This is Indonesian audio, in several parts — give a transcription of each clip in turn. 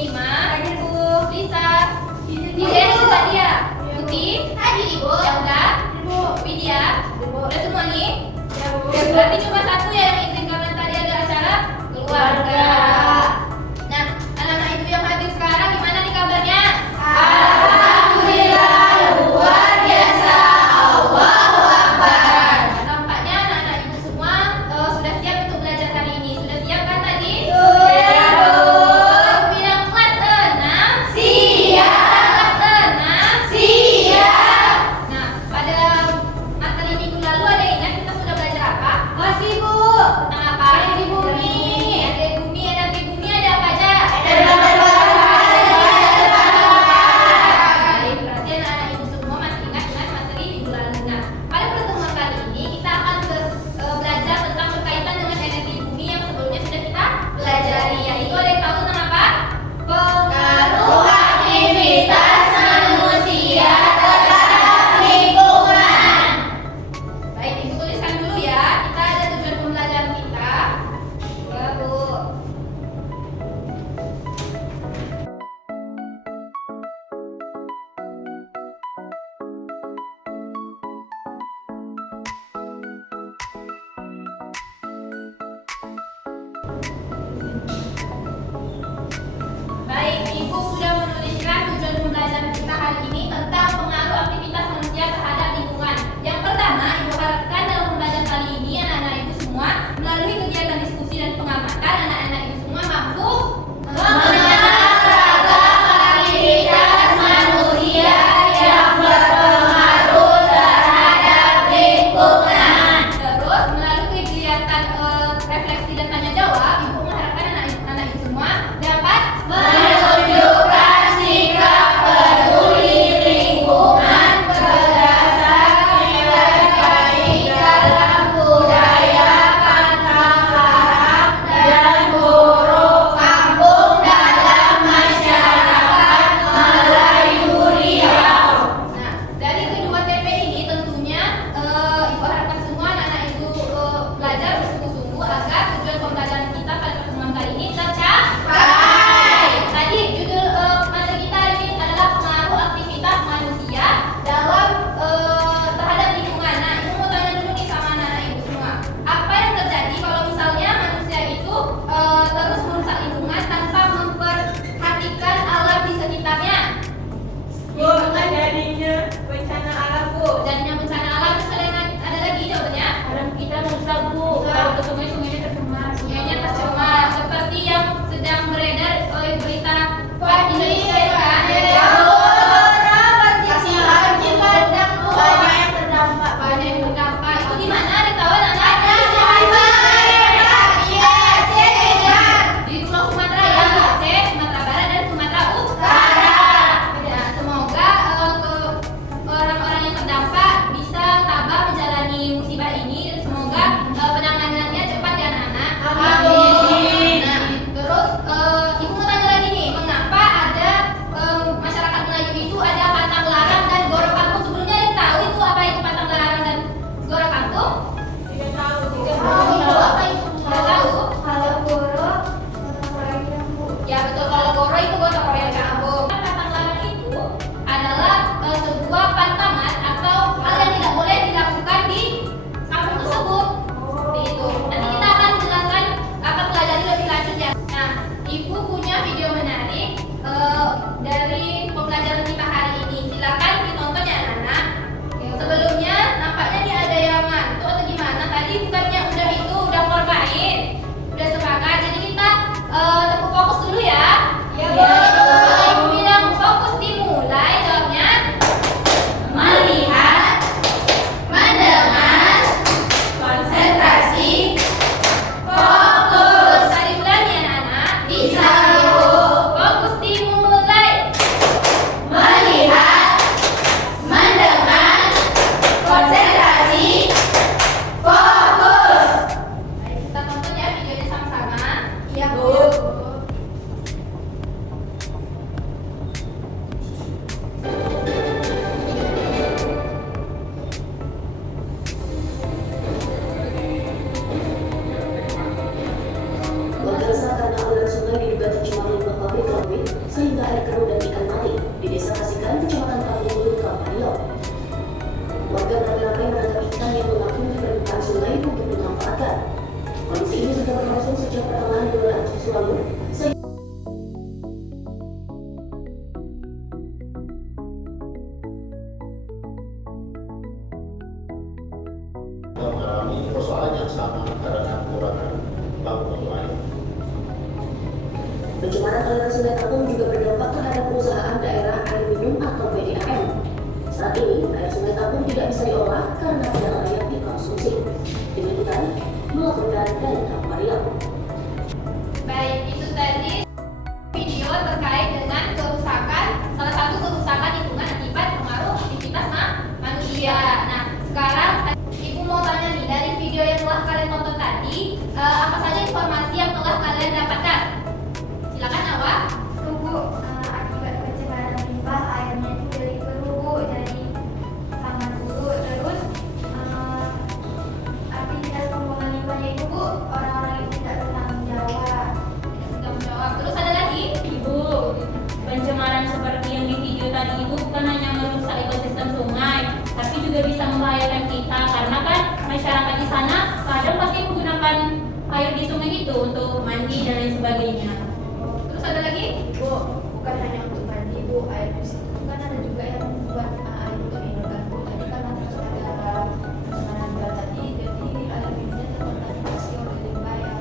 Ima. Hadir, Bu. Lisa. Izin, Bu. Tidak itu tadi ya. Iya, Bu. Tuti. Hadir, Ibu. Yauda. Ibu. Widya. Ibu. Udah semua nih? Ya, Bu. Berarti cuma satu ya yang izin karena tadi ada acara keluarga. Nah, anak-anak ibu yang hadir sekarang gimana nih kabarnya? Alhamdulillah, luar biasa. Allahu Akbar. Tampaknya anak-anak ibu semua sudah siap untuk belajar hari ini. Sudah siap kan tadi? Sudah, Bu. Aku bilang kelas 6. Siap. Kelas 6. Siap. Nah, pada materi minggu lalu ada yang ingat kita sudah belajar apa? Masih, Bu. Tentang apa? Energi bumi. Energi bumi ada apa aja? Ada gambar matahari, ada matahari. Baik, berarti anak-anak ibu semua masih ingat dengan materi minggu lalu. Nah, pada pertemuan kali ini kita akan belajar tentang berkaitan dengan energi bumi yang sebelumnya sudah kita pelajari. Yaitu ada yang tahu tentang apa? Pengaruh aktivitas manusia terhadap lingkungan. Baik, ibu tuliskan dulu ya. Kita ada tujuan pembelajaran kita. Ya, Bu. Baik, Ibu sudah menuliskan tujuan pembelajaran kita hari ini tentang pengaruh aktivitas manusia terhadap lingkungan. Yang pertama, Ibu harapkan dalam pembelajaran kali ini anak-anak Ibu semua melalui kegiatan diskusi dan pengamatan, anak-anak Ibu semua mampu Mengenal ragam aktivitas manusia yang berpengaruh terhadap lingkungan. terus melalui kegiatan refleksi dan tanya jawab, Ibu mengharapkan anak-anak Ibu semua dapat Menunjukkan sikap peduli lingkungan berdasar nilai-nilai dalam budaya pantang larang dan buruk kampung dalam masyarakat Melayu Riau. Nah, dari kedua TP ini tentunya Ibu harapkan semua anak-anak Ibu belajar bersungguh-sungguh agar tujuan pembelajaran kita pada pertemuan kali ini tercapai. Tadi judul materi kita hari ini adalah pengaruh aktivitas manusia dalam terhadap lingkungan. Nah, Ibu mau tanya dulu nih sama anak-anak Ibu semua. Apa yang terjadi kalau misalnya manusia itu terus merusak lingkungan tanpa memperhatikan alam di sekitarnya? Bu, jadinya bencana alam, Bu. Jadinya bencana alam, terus ada lagi jawabannya? Alam kita rusak, Bu. Kalau ke sungai-sungainya tercemar. Sungainya tercemar, seperti yang sedang beredar oleh berita Pak Indonesia itu kan? Banyak yang terdampak. Banyak yang terdampak. Itu di mana? Ada tahu anak-anak? Di Pulau Sumatera ya, Aceh, Sumatera Barat dan Sumatera Utara. Ya, semoga orang-orang yang terdampak bisa tabah menjalani musibah ini dan semoga penanganannya cepat ya anak-anak. Amin. Nah, terus Ibu mau tanya lagi nih, mengapa ada masyarakat Melayu itu ada pantang larang dan goro kampung? Sebelumnya ada yang tahu itu apa itu pantang larang dan goro kampung? Tidak tahu, Bu. Tidak tahu? Kalau buruk, orang Bu. Ya betul, kalau goro itu gotong royong kampung. Pantang larang itu adalah sebuah pantangan atau hal yang tidak boleh dilakukan di kampung tersebut. Seperti itu. Nanti kita akan jelaskan, akan pelajari lebih lanjut ya. Nah, Ibu punya video menarik dari pembelajaran kita hari ini. Silakan ditonton ya anak-anak. Sebelumnya nampaknya nih ada yang ngantuk atau gimana? Tadi bukannya udah itu udah keluar main, udah semangat. Jadi kita fokus dulu ya. Ya, Bu. Bu. Ibu bilang fokus dimulai, jawabnya Melihat, mendengar, konsentrasi, fokus. Tadi bulan ya anak-anak. Bisa, Bu. Fokus dimulai. Melihat, mendengar, konsentrasi, fokus. Baik, kita tonton ya videonya sama-sama. Iya, Bu. Berdasarkan aliran sungai diduga tercemar limbah pabrik ikan kero dan ikan mati di Desa Kasikan, Kecamatan Kampung Kabupaten Riau. Warga beramai-ramai menangkap ikan yang mengapung di permukaan sungai untuk dimanfaatkan. Kondisi ini sudah berlangsung sejak pertengahan bulan Agustus lalu. Mengalami persoalan yang sama karena kekurangan baku air. Pencemaran aliran sungai Kampung juga berdampak terhadap perusahaan daerah air minum atau PDAM. Saat ini, air sungai Kampung tidak bisa diolah karena tidak layak dikonsumsi. Tim Liputan melaporkan dari Kampung Riau. Baik, itu tadi video terkait dengan kerusakan, salah satu kerusakan lingkungan akibat pengaruh aktivitas manusia. Nah, sekarang Ibu mau tanya nih, dari video yang telah kalian tonton tadi, apa saja informasi yang telah kalian dapatkan? Silakan Awa. Bu, akibat pencemaran limbah airnya itu dari keruh, dari sangat buruk. Terus aktivitas pembuangan limbahnya itu Bu, orang-orang yang tidak bertanggung jawab. Tanggung jawab. Terus ada lagi? Ibu, pencemaran seperti yang di video tadi itu bukan hanya merusak ekosistem sungai, tapi juga bisa membahayakan kita karena kan masyarakat di sana kadang pasti menggunakan air di sungai itu untuk mandi dan lain sebagainya. Terus ada lagi? Bu, bukan hanya untuk mandi Bu, air di situ kan ada juga yang membuat air untuk minum Bu. Jadi karena terus ada pencemaran limbah tadi, jadi air minumnya terkontaminasi oleh limbah yang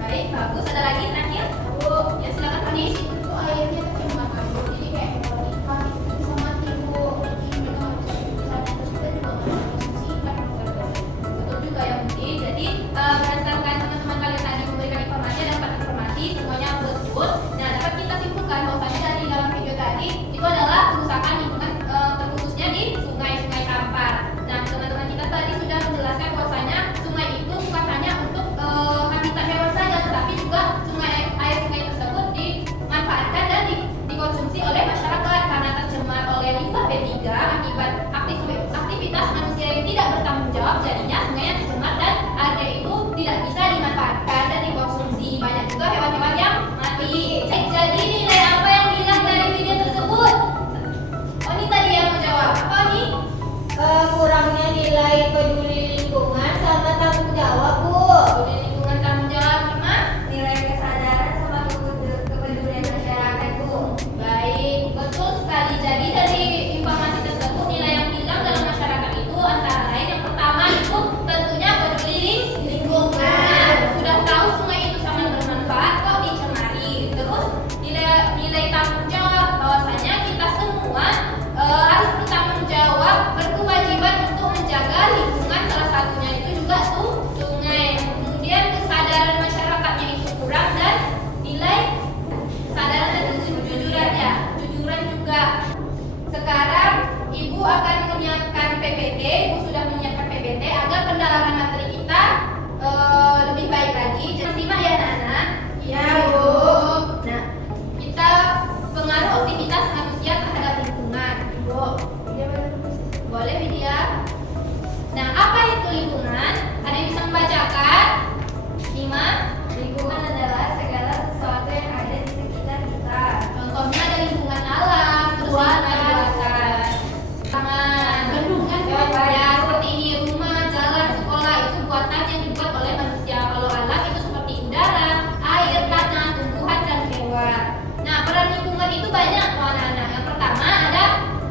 Baik, bagus. Ada lagi terakhir? Bu, Ya silakan Tani. itu airnya tercemar kan Bu. Jadi kayak kalau ikan itu bisa mati Bu. Jadi mereka nggak bisa hidup di sana. Terus kita juga nggak bisa konsumsi ikan. Betul juga ya Budi. Jadi berdasarkan teman-teman kalian tadi memberikan informasi, ada 4 informasi, semuanya betul. Nah, dapat kita simpulkan bahwasanya dari dalam video tadi itu adalah kerusakan lingkungan terkhususnya di sungai-sungai Kampar. Nah, teman-teman kita tadi sudah menjelaskan bahwasanya sungai itu bukan hanya untuk habitat hewan saja, tetapi juga air sungai tersebut dimanfaatkan dan dikonsumsi oleh masyarakat karena tercemar oleh limbah B3 akibat aktivitas manusia yang tidak bertanggung jawab. Jadinya sungainya tercemar dan airnya itu tidak bisa dimanfaatkan dan dikonsumsi. Banyak juga hewan-hewan yang mati. Jadi nilai apa yang hilang dari video tersebut? Oh, ini tadi yang menjawab. Apa nih? Kurangnya nilai peduli lingkungan sama tanggung jawab Bu. Peduli lingkungan, tanggung jawab, sama Nilai kesadaran sama kepedulian masyarakat Bu. baik, betul sekali. Jadi dari informasi tersebut nilai yang hilang dalam masyarakat itu antara lain yang pertama itu tentunya peduli lingkungan. Sudah tahu sungai itu sangat bermanfaat kok dicemari. Terus nilai tanggung jawab bahwasanya kita semua harus bertanggung jawab, berkewajiban untuk menjaga lingkungan, salah satunya itu juga tuh sungai. Kemudian kesadaran masyarakatnya itu kurang dan nilai kesadaran dan kejujuran ya, kejujuran juga. Sekarang Ibu akan menyiapkan PPT, Ibu sudah menyiapkan PPT agar pendalaman materi kita lebih baik lagi. Jangan simak ya anak-anak. Ya, Bu. Nah, kita pengaruh aktivitas manusia terhadap lingkungan. Bu, dia Boleh Widya? Nah, apa itu lingkungan? Ada yang bisa membacakan? 5. lingkungan adalah segala sesuatu yang ada di sekitar kita. Contohnya ada lingkungan alam, terus lingkungan buatan. Taman, bendungan ya, seperti ini, rumah, jalan, sekolah itu buatan yang dibuat oleh manusia. Kalau alam itu seperti udara, air, tanah, tumbuhan dan hewan. Nah, peran lingkungan itu banyak loh anak-anak. Yang pertama ada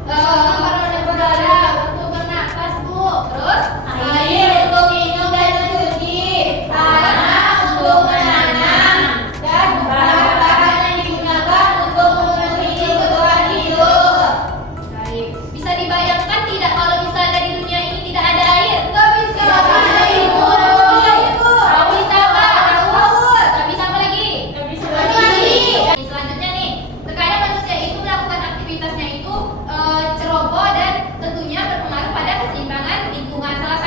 peran udara untuk bernapas Bu. Terus air untuk minum dan mencuci, tanah untuk menanam, dan bahan-bahan yang digunakan untuk memenuhi kebutuhan hidup. Baik, bisa dibayangkan tidak kalau misalnya di dunia ini tidak ada air? Nggak bisa. Ibu. Nggak bisa apa? Nggak bisa apa lagi? Nggak bisa lagi. Selanjutnya nih, terkadang manusia itu melakukan aktivitasnya itu ceroboh dan tentunya berpengaruh pada keseimbangan lingkungan. Salah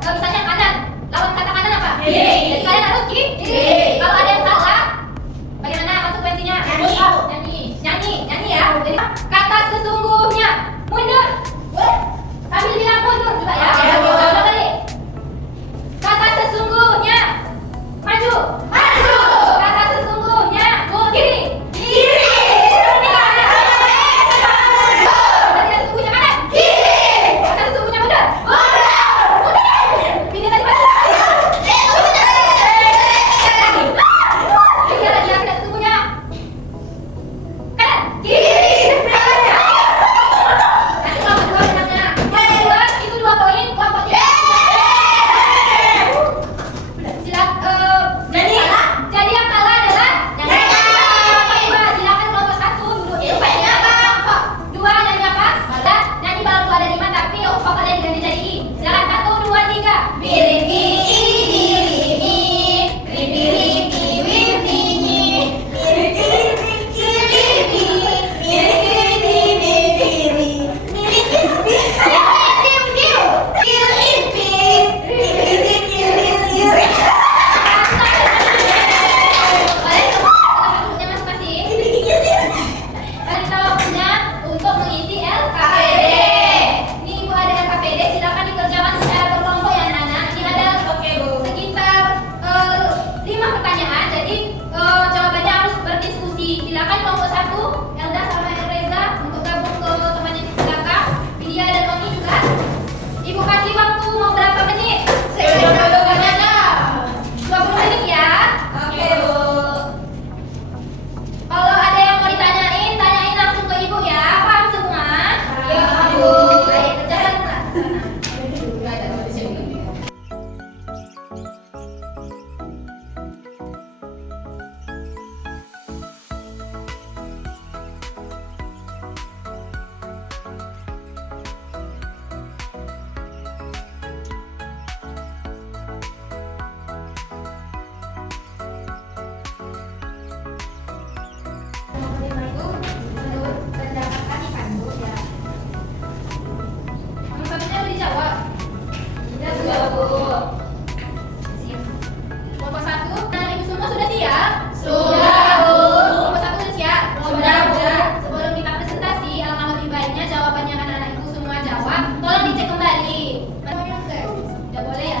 misalnya kanan, lawan kata kanan apa? Kiri. Jadi kalian harus kiri. Kalau ada yang salah, bagaimana konsekuensinya? Nyanyi ya. Jadi kata sesungguhnya mundur. Sambil bilang mundur juga ya. Coba balik. Kata sesungguhnya maju. Kata sesungguhnya kiri. Kata sesungguhnya kanan. Kata sesungguhnya mundur. Pindah tadi maju. Pindah lagi kata sesungguhnya kanan. Nanti kelompok dua menangnya. Kelompok dua itu 2 poin. Kelompok 3. Jadi yang kalah adalah kelompok 2. Silakan kelompok 1 duduk. Nyanyi apa? Kelompok 2 nyanyi apa? Nyanyi balon tuh ada 5 tapi vokalnya diganti jadi i. Silakan 1, 2, 3. Biriki biriki biriki untuk mengisi LKPD. Ini Ibu ada LKPD, silakan dikerjakan secara berkelompok ya anak-anak. Ini ada sekitar 5 pertanyaan, jadi jawabannya harus berdiskusi. Silakan kelompok 1, Elda sama Reza untuk gabung ke temannya di belakang. Vidya dan Omi juga. Ibu kasih waktu mau berapa menit? 20 menit ya. Oke, Bu. Kalau ada yang mau ditanyain, tanyain langsung ke Ibu ya. Paham semua? Ya, Bu. Baik, kerjakan Kak. Menurut pendapat kami kan Bu ya. Nomor satunya udah dijawab. Sudah Bu. Siap. Kelompok 1, nah Ibu semua sudah siap? Sudah, Bu. Kelompok 1 sudah siap? Sudah, Bu. Sebelum kita presentasi, alangkah lebih baiknya jawabannya kan anak Ibu semua jawab. Tolong dicek kembali. Udah boleh ya?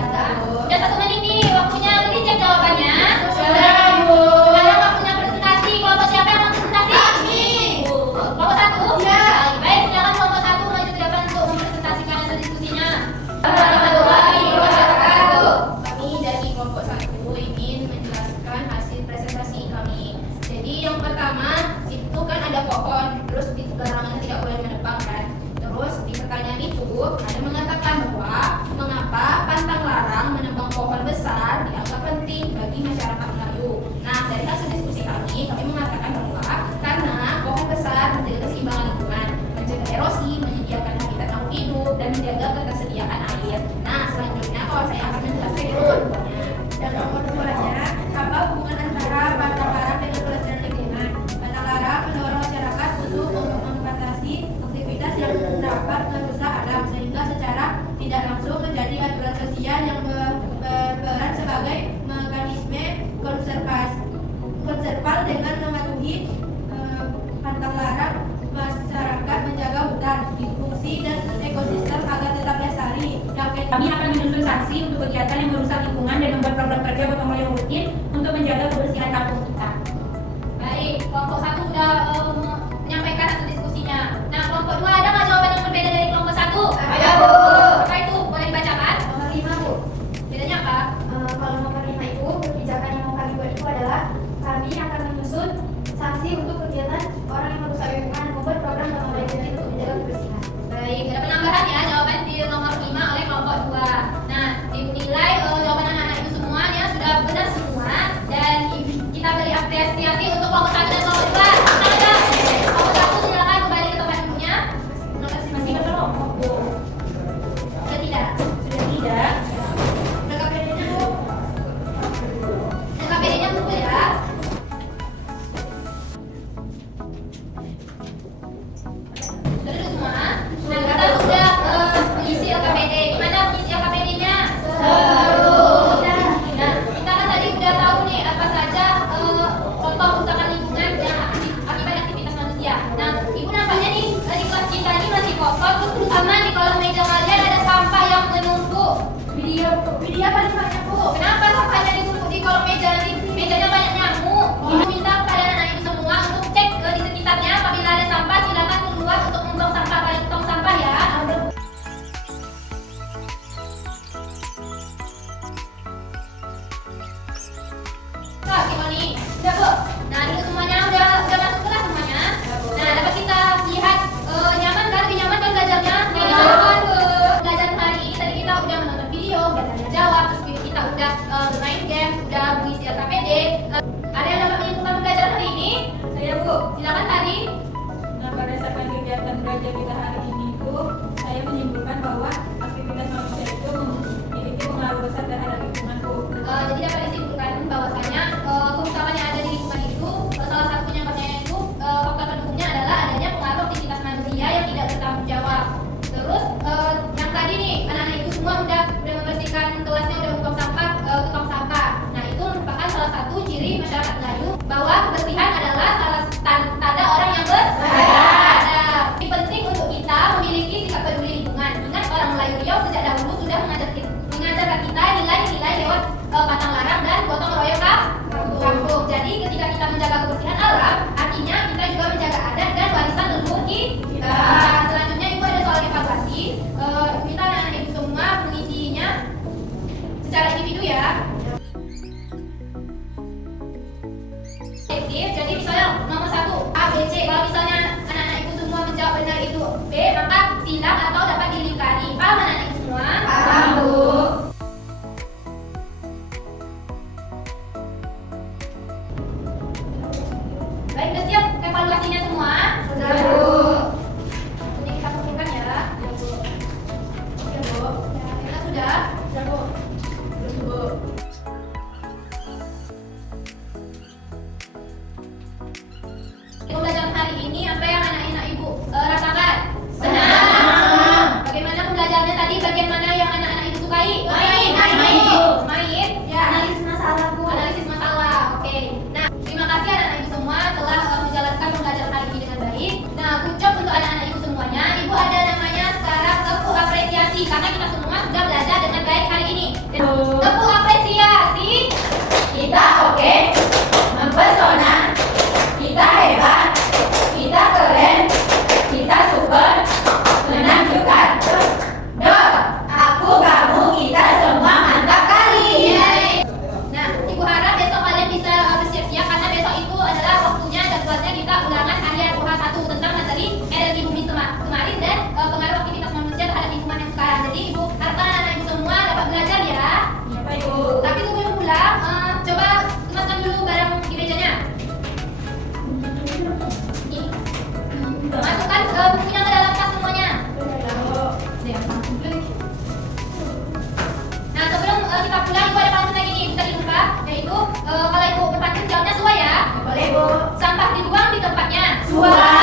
Udah 1 menit nih waktunya, udah dicek jawabannya. Sudah, Bu. Sekarang waktunya presentasi. Kelompok siapa yang mau presentasi? Kelompok 1? Ya. Baik, silakan kelompok 1 maju ke depan untuk mempresentasikan hasil diskusinya. Warahmatullahi wabarakatuh. Kami dari kelompok 1 ingin menjelaskan hasil presentasi kami. Jadi yang pertama itu kan ada pohon, terus di larangan tidak boleh menebang kan. Terus di pertanyaan itu ada mengatakan bahwa mengapa pantang larang menebang pohon besar dianggap penting bagi masyarakat Melayu. Nah dari hasil diskusi kami mengatakan bahwa karena pohon besar menjaga keseimbangan lingkungan, mencegah erosi, menyediakan habitat makhluk hidup dan menjaga ketersediaan air. Nah selanjutnya kalau saya akan menjelaskan itu dua-duanya. Dan nomor 2-nya, apa hubungan antara pantang larang dengan kelestarian lingkungan? Pantang larang mendorong masyarakat untuk membatasi aktivitas yang dapat merusak alam sehingga secara tidak langsung menjadi aturan sosial yang berperan sebagai mekanisme konserval dengan mematuhi pantang larang masyarakat menjaga hutan, fungsi dan ekosistem agar tetap lestari. Kami akan menyusun sanksi untuk kegiatan yang merusak lingkungan dan membuat program kerja gotong royong rutin untuk menjaga kebersihan kampung kita. Baik, kelompok 1 sudah menyampaikan hasil diskusinya. Nah, kelompok 2 ada nggak jawaban yang berbeda dari kelompok 1? Ada, Bu. Apa itu? Boleh dibacakan? Nomor 5 Bu. Bedanya apa? Kalau nomor 5 itu kebijakan yang mau kami buat itu adalah kami akan menyusun sanksi untuk kegiatan orang yang merusak lingkungan dan membuat program gotong royong rutin untuk menjaga kebersihan. Baik, ada penambahan ya jawaban di nomor 5 oleh kelompok 2. Nah, dinilai jawaban anak-anak itu semuanya sudah benar semua dan mejanya banyak nyamuk. Ibu minta kepada anak ibu semua untuk cek di sekitarnya. Apabila ada sampah, silakan keluar untuk membuang sampah pada tong sampah ya. Kak, gimana nih? Udah Bu. Nah, ini semuanya udah masuk kelas semuanya. Nah, dapat kita lihat nyaman kan? Lebih nyaman kan belajarnya? Nyaman Bu. Pelajaran hari ini tadi kita udah menonton video, udah tanya jawab, terus kita udah bermain game, udah mengisi LKPD. Ada yang dapat menyimpulkan pelajaran hari ini? Saya Bu. Silakan Tari. Nah, berdasarkan kegiatan belajar kita hari ini itu, saya menyimpulkan bahwa aktivitas manusia itu memiliki pengaruh besar terhadap lingkungan Bu. Jadi dapat disimpulkan bahwasanya keutamaan yang ada di lingkungan itu salah satu penyebabnya itu faktor pendukungnya adalah adanya pengaruh aktivitas manusia yang tidak bertanggung jawab. Terus yang tadi nih anak-anak itu semua udah membersihkan kelasnya, udah membuang sampah ke tong sampah. Nah itu merupakan salah satu ciri masyarakat Melayu bahwa kebersihan adalah salah tanda orang yang beradab. Ini penting untuk kita memiliki sikap peduli lingkungan. Ingat orang Melayu Riau sejak dahulu sudah mengajarkan kita nilai-nilai lewat batang larang dan gotong royong kampung. Jadi ketika kita menjaga kebersihan alam, artinya kita juga menjaga adat dan warisan leluhur kita. Selanjutnya ibu ada soal evaluasi. Kita anak-anak ibu semua mengisinya secara individu ya. Jadi misalnya nomor 1 A, B, C. Kalau misalnya anak-anak ibu semua menjawab benar itu B, maka silang atau dapat dilingkari. Paham anak-anak ibu semua? Paham Bu. Baik, udah siap evaluasinya semua? Sudah Bu. Jadi kita kumpulkan ya. Ya Bu. Oke Bu. Kita sudah. Sudah Bu. Terus Bu. Pembelajaran hari ini apa yang anak-anak ibu rasakan? Senang. Bagaimana pembelajarannya tadi? Bagian mana yang anak-anak ibu sukai? Main. Ya. Analisis masalah Bu. Analisis masalah. Oke. Nah, terima kasih anak-anak ibu semua telah menjalankan pembelajaran hari ini dengan baik. Nah, good job untuk anak-anak ibu semuanya. Ibu ada namanya sekarang tepuk apresiasi karena kita semua sudah belajar dengan baik hari ini. Tepuk apresiasi. Kita oke, mempesona, kita hebat, kita keren, kita super, menakjubkan. Aku, kamu, kita semua mantap kali. Nah, ibu harap besok kalian bisa bersiap-siap karena besok itu adalah waktunya dan buatnya kita ulangan harian OH1 tentang materi energi bumi kemarin dan pengaruh aktivitas manusia terhadap lingkungan yang sekarang. Jadi ibu harapkan anak-anak ibu semua dapat belajar ya. Baik Bu. Tapi sebelum pulang, coba kemaskan dulu barang di mejanya. Nih. Masukkan bukunya ke dalam tas semuanya. Nah, sebelum kita pulang, ibu ada pantun lagi nih, bisa dibuka. Yaitu, kalau ibu berpantun jawabnya sesuai ya. Boleh Bu. Sampah dibuang di tempatnya. Suai.